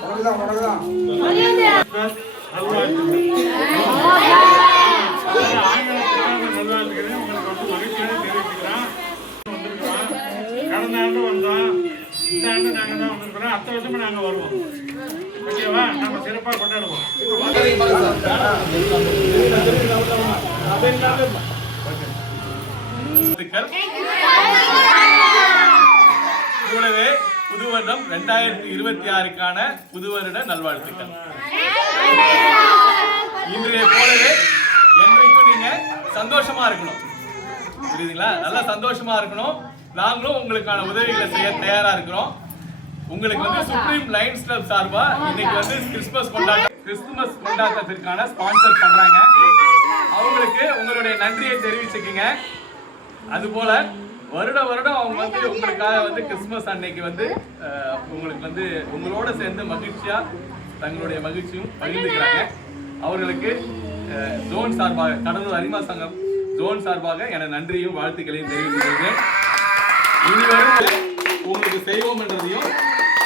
முடக்குதான் முடக்குதான் அடுத்த வருஷமும் நாங்க வருவோம். ஓகேவா? நம்ம சிறப்பா கொண்டாடுவோம். கூடவே புது வருடம் ரெண்டாயிரத்தி இருபத்தி ஆறுக்கான புது வருட நல்வாழ்த்துக்கள். இன்றைய போலவே என்றைக்கும் நீங்க சந்தோஷமா இருக்கணும். புரியுதுங்களா? நல்லா சந்தோஷமா இருக்கணும். நாங்களும் உங்களுக்கான உதவிகளை செய்ய தயாரா இருக்கிறோம். உங்களுக்கு வந்து சுப்ரீம் லைன்ஸ் கிளப் சார்பா இன்னைக்கு வந்து கிறிஸ்துமஸ் கொண்டாட்ட கிறிஸ்துமஸ் கொண்டாட்டத்திற்கான ஸ்பான்சர் பண்றாங்க. அவங்களுக்கு உங்களுடைய நன்றியை தெரிவிச்சுக்கங்க. அதுபோல வருட வருடம் அவங்க வந்து உங்களுக்காக வந்து கிறிஸ்துமஸ் அன்னைக்கு வந்து உங்களுக்கு வந்து உங்களோட சேர்ந்து மகிழ்ச்சியா தங்களுடைய மகிழ்ச்சியும் பகிர்ந்துக்கிறாங்க. அவர்களுக்கு ஜோன் சார்பாக கடலூர் அரிமா சங்கம் ஜோன் சார்பாக என நன்றியும் வாழ்த்துக்களையும் தெரிவித்துக்கிறேன் இனி வரும் உங்களுக்கு செய்வோம் என்றதையும்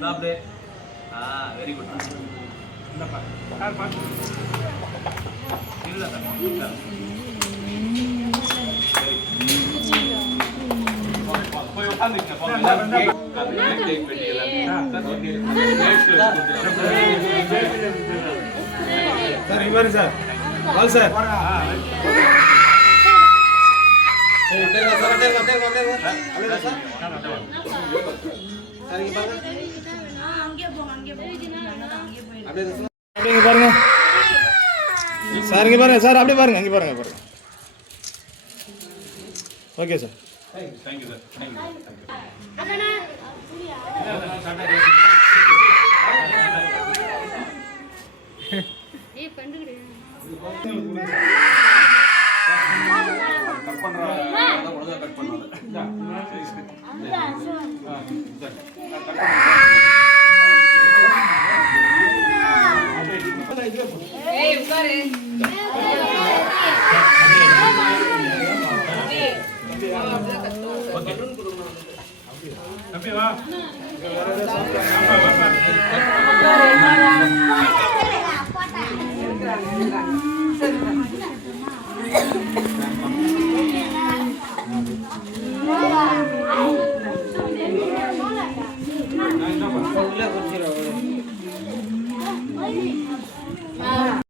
சாப்பிடு ஆ வெரி குட் இல்ல இல்ல. போய் உட்காந்துக்க சார் இங்க சார் வால் சார் அப்படியே பாருங்க சார் இங்க பாருங்க சார் அப்படியே பாருங்க இங்க பாருங்க பாருங்க ஓகே சார் Thank you, தம்பி வா வாப்பா, வாப்பா.